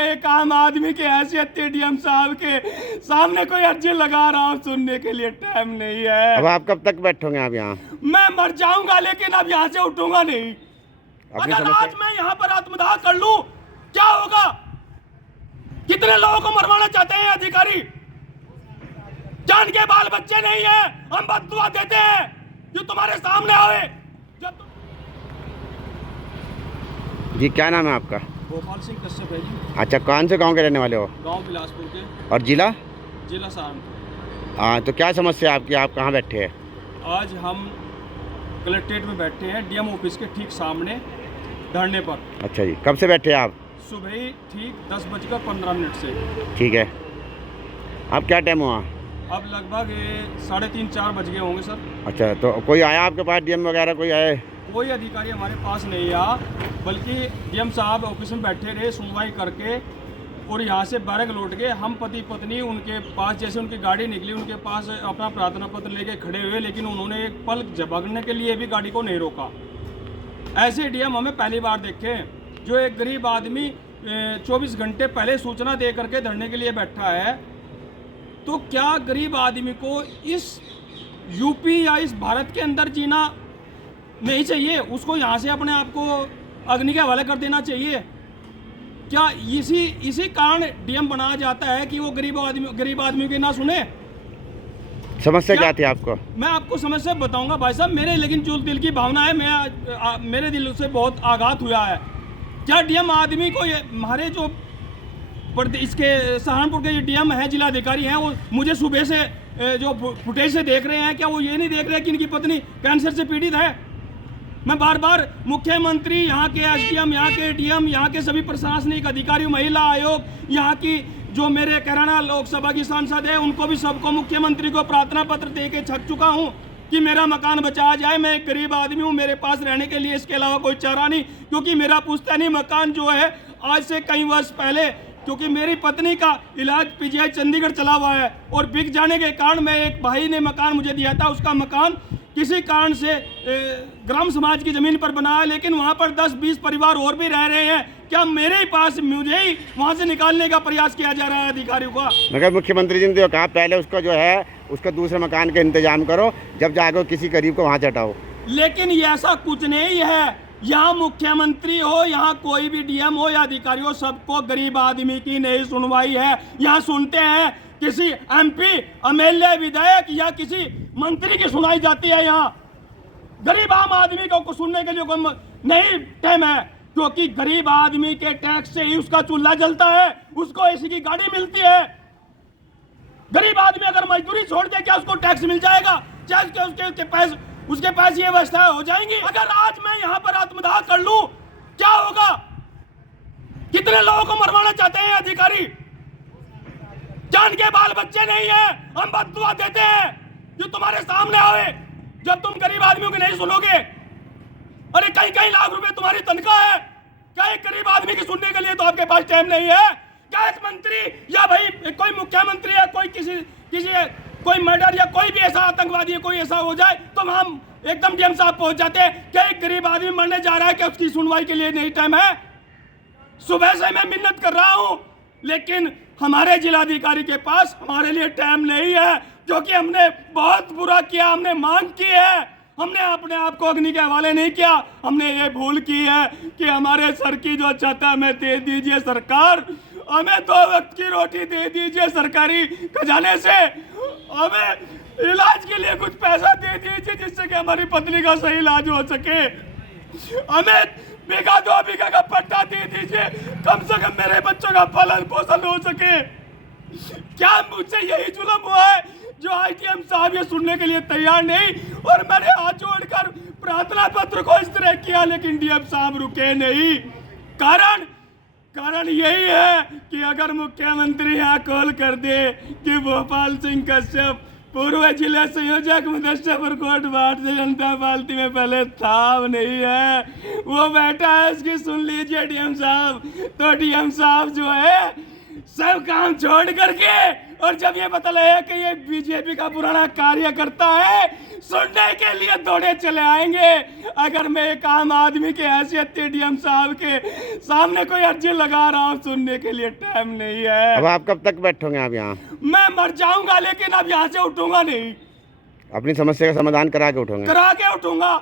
मैं एक आम आदमी की हैसियत डीएम साहब के सामने कोई अर्जी लगा रहा हूँ, सुनने के लिए टाइम नहीं है। अब आप कब तक बैठोगे आप यहाँ? मैं मर जाऊंगा लेकिन अब यहाँ से उठूंगा नहीं। अगर आज मैं यहाँ पर आत्मदाह कर लूं क्या होगा? कितने लोगों को मरवाना चाहते हैं अधिकारी? जान के बाल बच्चे नहीं है, हम बददुआ देते हैं जो तुम्हारे सामने आए। जी क्या नाम है आपका? गोपाल सिंह कश्यप है जी। अच्छा, कौन से गांव के रहने वाले हो? गांव बिलासपुर के। और जिला? जिला सहारनपुर। हाँ, तो क्या समस्या है आपकी? आप कहाँ बैठे हैं? आज हम कलेक्ट्रेट में बैठे हैं, डीएम ऑफिस के ठीक सामने धरने पर। अच्छा जी, कब से बैठे हैं आप? सुबह ही ठीक 10:15 से। ठीक है, अब क्या टाइम हुआ? अब लगभग 3:30-4 बज गए होंगे सर। अच्छा, तो कोई आया आपके पास, डीएम वगैरह कोई आए? कोई अधिकारी हमारे पास नहीं आया, बल्कि डीएम साहब ऑफिस में बैठे रहे सुनवाई करके, और यहाँ से बैरक लौट गए। हम पति पत्नी उनके पास, जैसे उनकी गाड़ी निकली उनके पास अपना प्रार्थना पत्र लेके खड़े हुए, लेकिन उन्होंने एक पल झपकने के लिए भी गाड़ी को नहीं रोका। ऐसे डीएम हमें पहली बार देखे, जो एक गरीब आदमी 24 घंटे पहले सूचना दे करके धरने के लिए बैठा है। तो क्या गरीब आदमी को इस यूपी या इस भारत के अंदर जीना नहीं चाहिए? उसको यहाँ से अपने आप को अग्नि के हवाले कर देना चाहिए क्या? इसी कारण डीएम बनाया जाता है कि वो गरीब आदमी की ना सुने। समस्या क्या थी आपको? मैं आपको समस्या बताऊंगा भाई साहब, मेरे लेकिन जो दिल की भावना है, मेरे दिल से बहुत आघात हुआ है। क्या डीएम आदमी को हमारे जो इसके सहारनपुर के डीएम हैं, जिलाधिकारी हैं, वो मुझे सुबह से जो फुटेज से देख रहे हैं, क्या वो ये नहीं देख रहे कि इनकी पत्नी कैंसर से पीड़ित है? मैं बार बार मुख्यमंत्री, यहाँ के एसडीएम, यहाँ के डीएम, यहाँ के सभी प्रशासनिक अधिकारी, महिला आयोग, यहाँ की जो मेरे कैराना लोकसभा की सांसद है, उनको भी सबको मुख्यमंत्री को प्रार्थना पत्र दे के थक चुका हूँ कि मेरा मकान बचाया जाए। मैं एक गरीब आदमी हूँ, मेरे पास रहने के लिए इसके अलावा कोई चारा नहीं, क्योंकि मेरा पुश्तैनी मकान जो है आज से कई वर्ष पहले, क्योंकि मेरी पत्नी का इलाज पीजीआई चंडीगढ़ चला हुआ है, और बिक जाने के कारण मैं, एक भाई ने मकान मुझे दिया था, उसका मकान किसी कारण से ग्राम समाज की ज़मीन पर बना है, लेकिन वहाँ पर 10-20 परिवार और भी रह रहे हैं। क्या मेरे ही पास, मुझे ही वहाँ से निकालने का प्रयास किया जा रहा है अधिकारियों का? मगर मुख्यमंत्री जी ने कहा पहले उसको जो है उसका दूसरे मकान का इंतजाम करो, जब जाकर किसी गरीब को वहाँ चटाओ। लेकिन ये ऐसा कुछ नहीं है। यहाँ मुख्यमंत्री हो, यहाँ कोई भी डीएम हो या अधिकारी हो, सबको गरीब आदमी की नहीं सुनवाई है। यहाँ सुनते हैं किसी एमपी, एमएलए, विधायक या किसी मंत्री की सुनाई जाती है। यहाँ गरीब आम आदमी को सुनने के लिए कोई नहीं टाइम है, क्योंकि गरीब आदमी के टैक्स से ही उसका चूल्हा जलता है, उसको एसी की गाड़ी मिलती है। गरीब आदमी अगर मजदूरी छोड़ दे, क्या उसको टैक्स मिल जाएगा? क्या उसके पास ये व्यवस्था हो जाएंगी? अगर आज मैं यहाँ पर आत्मदाह कर लूं क्या होगा? कितने लोगों को मरवाना चाहते हैं अधिकारी? जान के बाल बच्चे नहीं है, हम बददुआ देते हैं जो तुम्हारे सामने आए, जब तुम गरीब आदमियों की नहीं सुनोगे। अरे कई लाख रुपए तुम्हारी तनख्वाह है, क्या एक गरीब आदमी की सुनने के लिए तो आपके पास टाइम नहीं है? क्या एक मंत्री या भाई कोई मुख्यमंत्री है, कोई किसी कोई मर्डर या कोई भी ऐसा आतंकवादी है, कोई ऐसा हो जाए तो हम एकदम डीएम साहब पहुंच जाते हैं? क्या एक गरीब आदमी मरने जा रहा है, क्या उसकी सुनवाई के लिए नहीं टाइम है? सुबह से मैं मिन्नत कर रहा हूं, लेकिन हमारे जिलाधिकारी के पास हमारे लिए टाइम नहीं है, क्योंकि हमने बहुत बुरा किया, हमने मांग की है, हमने अपने आप को अग्नि के हवाले नहीं किया। हमने ये भूल की है कि हमारे सर की जो छत है हमें दे दीजिए सरकार, हमें 2 वक्त की रोटी दे दीजिए सरकारी खजाने से, हमें इलाज के लिए कुछ पैसा दे दीजिए जिससे कि हमारी पत्नी का सही इलाज हो सके, हमें 1-2 बीघा का पट्टा दे दीजिए, कम से कम मेरे बच्चों का पालन पोषण हो सके। क्या मुझसे यही जुल्म हुआ है जो आईटीएम साहब ये सुनने के लिए तैयार नहीं? और मैंने हाथ जोड़कर प्रार्थना पत्र को इस तरह किया, लेकिन डीएम साहब रुके नहीं। कारण यही है कि अगर मुख्यमंत्री यहाँ कॉल कर दे कि गोपाल सिंह कश्यप पूर्व जिला संयोजक मुजफ्फरपुर कोट भारतीय जनता पार्टी में पहले था नहीं है, वो बैठा है, उसकी सुन लीजिए डीएम साहब। तो डीएम साहब जो है सब काम छोड़ करके, और जब ये पता लगा कि ये बीजेपी का पुराना कार्यकर्ता है, सुनने के लिए दौड़े चले आएंगे। अगर मैं एक आम आदमी के हैसियत डीएम साहब के सामने कोई अर्जी लगा रहा हूँ, सुनने के लिए टाइम नहीं है। अब आप कब तक बैठोगे आप यहाँ? मैं मर जाऊंगा, लेकिन अब यहाँ से उठूंगा नहीं। अपनी समस्या का समाधान करा के उठोगे? करा के उठूंगा,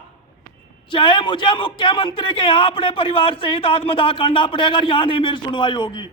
चाहे मुझे मुख्यमंत्री के यहाँ अपने परिवार सहित आत्मदाह करना पड़े, अगर यहाँ नहीं मेरी सुनवाई होगी।